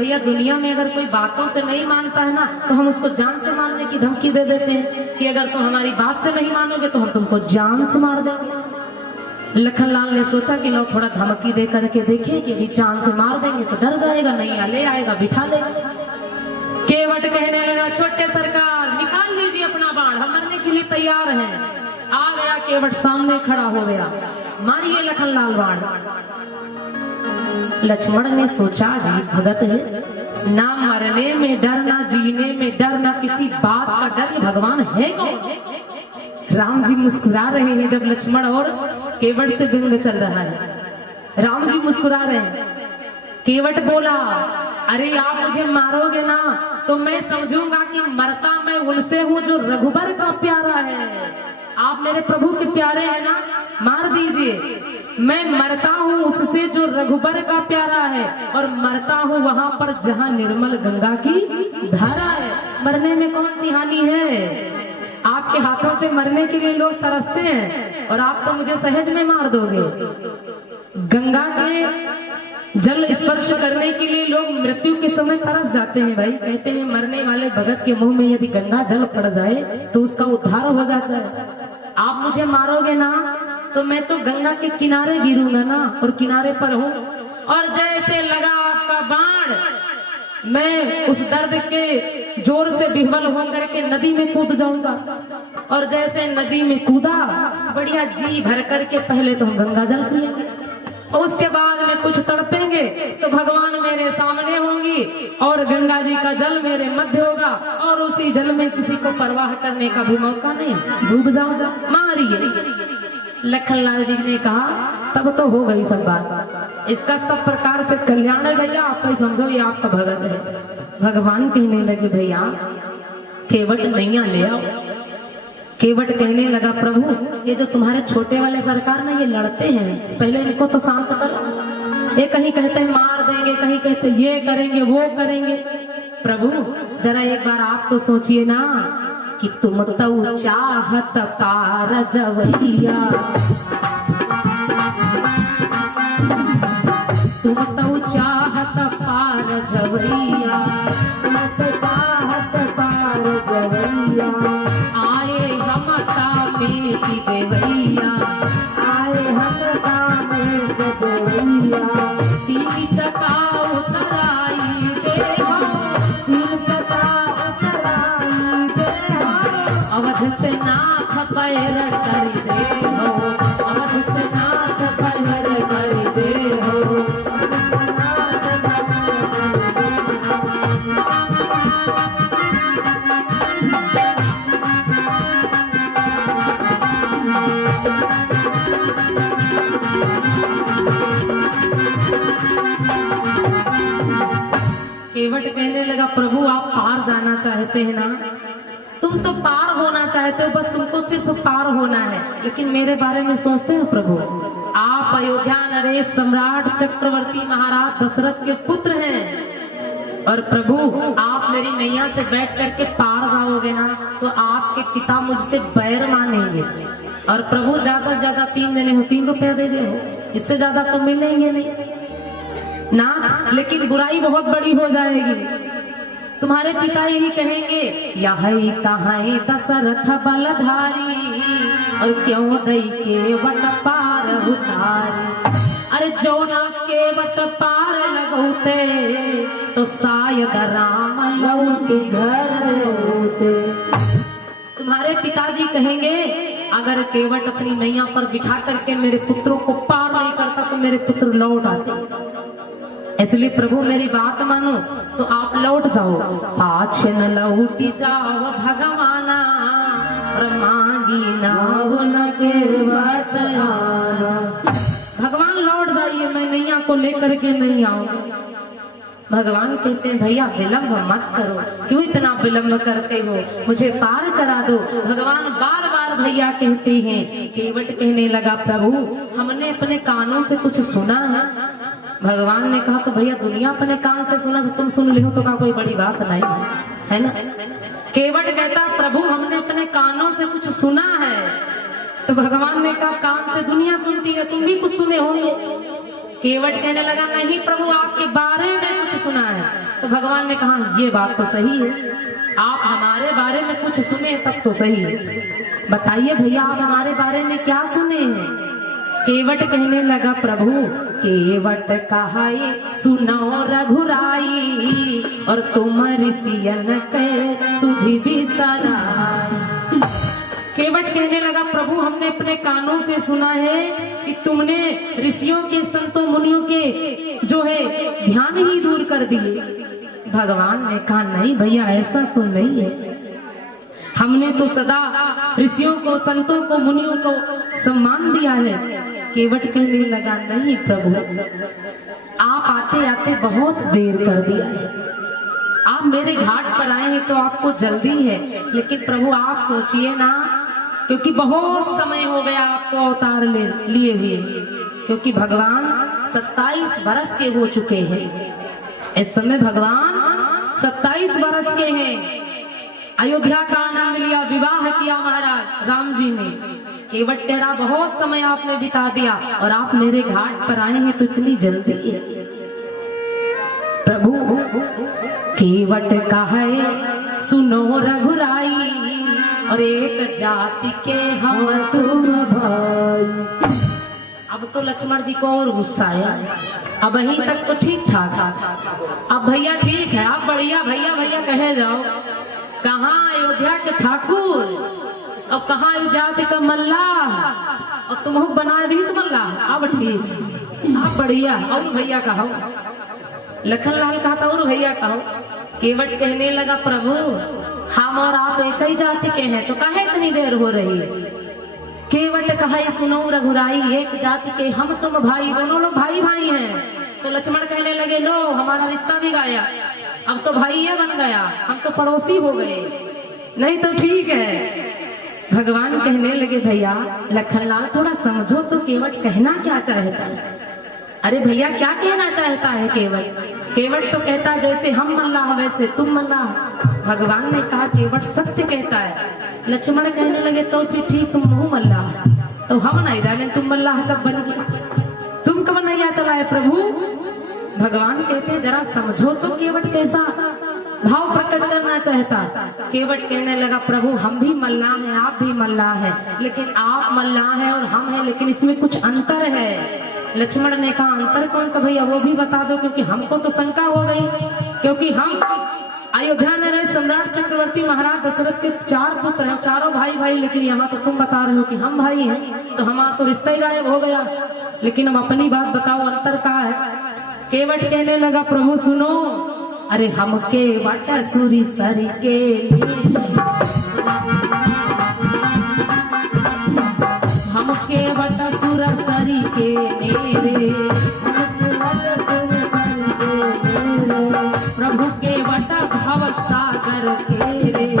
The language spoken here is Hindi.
भैया दुनिया में अगर कोई बातों से नहीं मानता है ना तो हम उसको जान से मारने की धमकी दे देते हैं कि अगर तुम हमारी बात से नहीं मानोगे तो हम तुमको जान से मार देंगे। लखनलाल ने सोचा कि लोग थोड़ा धमकी दे करके देखें कि अभी जान से मार देंगे तो डर जाएगा, नहीं ले आएगा बिठा लेगा। केवट कहने लगा छोटे सरकार निकाल लीजिए अपना बाण, हम मरने के लिए तैयार हैं। आ गया केवट, सामने खड़ा हो गया, मारिए लखनलाल बाण। लक्ष्मण ने सोचा जी भगत है, ना मरने में डर ना जीने में डर ना किसी बात का डर, ये भगवान है कौन। राम जी मुस्कुरा रहे हैं जब लक्ष्मण और केवट से व्यंग चल रहा है। राम जी मुस्कुरा रहे हैं। केवट बोला अरे आप मुझे मारोगे ना तो मैं समझूंगा कि मरता मैं उनसे हूँ जो रघुबर का प्यारा है। आप मेरे प्रभु के प्यारे हैं ना, मार दीजिए। मैं मरता हूँ उससे जो रघुबर का प्यारा है और मरता हूँ वहां पर जहाँ निर्मल गंगा की धारा है। मरने में कौन सी हानि है। आपके हाथों से मरने के लिए लोग तरसते हैं और आप तो मुझे सहज में मार दोगे। गंगा के जल स्पर्श करने के लिए लोग मृत्यु के समय तरस जाते हैं। भाई कहते हैं मरने वाले भगत के मुंह में यदि गंगा जल पड़ जाए तो उसका उद्धार हो जाता है। आप मुझे मारोगे ना तो मैं तो गंगा के किनारे गिरूंगा ना, और किनारे पर हूँ, और जैसे लगा आपका बाण मैं उस दर्द के जोर से विह्वल होकर के नदी में कूद जाऊंगा। और जैसे नदी में कूदा बढ़िया जी भर करके पहले तो हम गंगा जल पिएंगे और उसके बाद में कुछ तड़पेंगे तो भगवान मेरे सामने होंगी और गंगा जी का जल मेरे मध्य होगा और उसी जल में किसी को परवाह करने का भी मौका नहीं, डूब जाऊंगा। मारिए। लखनलाल जी ने कहा तब तो हो गई सब बात, इसका सब प्रकार से कल्याण है भैया, आप ही समझो ये आपका भगत है। भगवान कहने लगे भैया केवट नैया ले आओ। केवट कहने लगा प्रभु ये जो तुम्हारे छोटे वाले सरकार ना ये लड़ते हैं, पहले इनको तो शांत करो। ये कहीं कहते हैं मार देंगे, कहीं कहते ये करेंगे वो करेंगे। प्रभु जरा एक बार आप तो सोचिए ना कि तुम तो चाहत पार जवैया, तुम तो चाहत पार जवैया, तुम तो चाहत पार जवैया, आए हम कामें की देवैया, आए हम कामें की देवैया, तीन टका उतराई दे हो, तीन टका उतराई दे हो, अवध से नाथ पैर कर दे हो, अवध से नाथ पैर कर दे हो। केवट कहने लगा प्रभु आप पार जाना चाहते हैं ना, तुम तो पार होना चाहते हो, बस तुमको सिर्फ पार होना है, लेकिन मेरे बारे में सोचते हो प्रभु। आप अयोध्या नरेश सम्राट चक्रवर्ती महाराज दशरथ के पुत्र हैं और प्रभु आप मेरी नैया से बैठ करके पार जाओगे ना तो आपके पिता मुझसे बैर मानेंगे। और प्रभु ज्यादा से ज्यादा 3 जने हो 3 रुपया दे दे, इससे ज्यादा तो मिलेंगे नहीं ना, लेकिन बुराई बहुत बड़ी हो जाएगी। तुम्हारे पिता यही कहेंगे यही कहाँ दशरथ बलधारी और क्यों दई के वट पार उतारी। अरे जो ना के वट पार लगौते तो शायद राम लौट घर होते। तुम्हारे पिताजी कहेंगे अगर केवट अपनी नैया पर बिठा करके मेरे पुत्रों को पार नहीं करता तो मेरे पुत्र लौट आते। इसलिए प्रभु मेरी बात मानो तो आप लौट जाओ, पाछ न लौटी जाओ भगवाना और मांगी ना के बतलाना। भगवान लौट जाइए, मैं नैया को लेकर के नहीं आऊंगा। भगवान कहते हैं भैया विलंब मत करो, क्यों इतना विलंब करते हो, मुझे पार करा दो। भगवान बार बार भैया कहते हैं। केवट कहने लगा प्रभु हमने अपने कानों से कुछ सुना है। भगवान ने कहा तो भैया दुनिया अपने कान से सुना तो तुम सुन ली हो तो का कोई बड़ी बात नहीं है ना। केवट कहता प्रभु हमने अपने कानों से कुछ सुना है। तो भगवान ने कहा कान से दुनिया सुनती है, तुम भी कुछ सुने होंगे। केवट कहने लगा नहीं प्रभु आपके बारे में कुछ सुना है। तो भगवान ने कहा ये बात तो सही है, आप हमारे बारे में कुछ सुने तब तो सही है। बताइए भैया आप हमारे बारे में क्या सुने हैं? केवट कहने लगा प्रभु केवट कहाई सुनो रघुराई और तुम ऋषियन के सुधि बिसराई। केवट कहने लगा प्रभु हमने अपने कानों से सुना है कि तुमने ऋषियों के संतों मुनियों के जो है ध्यान ही दूर कर दिए। भगवान ने कहा नहीं भैया ऐसा तो नहीं है, हमने तो सदा ऋषियों को संतों को मुनियों को सम्मान दिया है। केवट कहने लगा नहीं प्रभु आप आते आते बहुत देर कर दिया है, आप मेरे घाट पर आए हैं तो आपको जल्दी है, लेकिन प्रभु आप सोचिए ना, क्योंकि बहुत समय हो गया आपको अवतार लिए हुए, क्योंकि भगवान 27 वर्ष के हो चुके हैं। इस समय भगवान 27 वर्ष के हैं। अयोध्या का आनंद लिया, विवाह किया महाराज राम जी ने। केवट कह रहा बहुत समय आपने बिता दिया और आप मेरे घाट पर आए हैं तो इतनी जल्दी है। प्रभु केवट कहे सुनो रघुराई और एक जाति के हम तुम भाई। अब तो लक्ष्मण जी को और गुस्सा आया। अब वहीं तक तो ठीक ठाक था, अब भैया ठीक है, आप बढ़िया भैया भैया कहे जाओ। कहाँ अयोध्या के ठाकुर और कहाँ जाति का मल्लाह और तुम हो बनारस मल्लाह। अब ठीक आप बढ़िया और भैया कहो। लखनलाल कहा था और भैया कहो। केवट कहने लगा प्रभु हम और आप एक ही जाति के हैं तो काहे इतनी देर हो रही है? केवट कहे सुनो रघुराई एक जाति के हम तुम भाई, दोनों लोग भाई भाई हैं। तो लक्ष्मण कहने लगे लो हमारा रिश्ता भी गया, अब तो भाई ये बन गया, हम तो पड़ोसी हो गए। नहीं तो ठीक है। भगवान कहने लगे भैया लखनलाल थोड़ा समझो तो केवट कहना क्या चाहता है। अरे भैया क्या कहना चाहता है केवट? केवट तो कहता है जैसे हम मल्लाह वैसे तुम मल्लाह। भगवान ने कहा केवट सत्य कहता है। लक्ष्मण कहने लगे तो फिर ठीक तुम हो मल्लाह, तो हम नहीं जाने तुम मल्लाह कब बन गया, तुम कब नैया चलाए प्रभु। भगवान कहते जरा समझो तो केवट कैसा भाव प्रकट करना चाहता। केवट कहने लगा प्रभु हम भी मल्लाह हैं आप भी मल्लाह हैं, लेकिन आप मल्लाह हैं और हम हैं, लेकिन इसमें कुछ अंतर है। लक्ष्मण ने कहा अंतर कौन सा भैया वो भी बता दो, क्योंकि हमको तो शंका हो गई, क्योंकि हम अयोध्या में रहे सम्राट चक्रवर्ती महाराज दशरथ के 4 पुत्र हैं, चारों भाई भाई, लेकिन यहाँ तो तुम बता रहे हो कि हम भाई हैं, तो हमारा तो रिश्ता ही गायब हो गया। लेकिन अब अपनी बात बताओ अंतर क्या है? केवट कहने लगा प्रभु सुनो, अरे हम केवट सूरी सरी के लिए, हम केवट सुर सरी के मेरे, प्रभु केवट भव सागर के रे,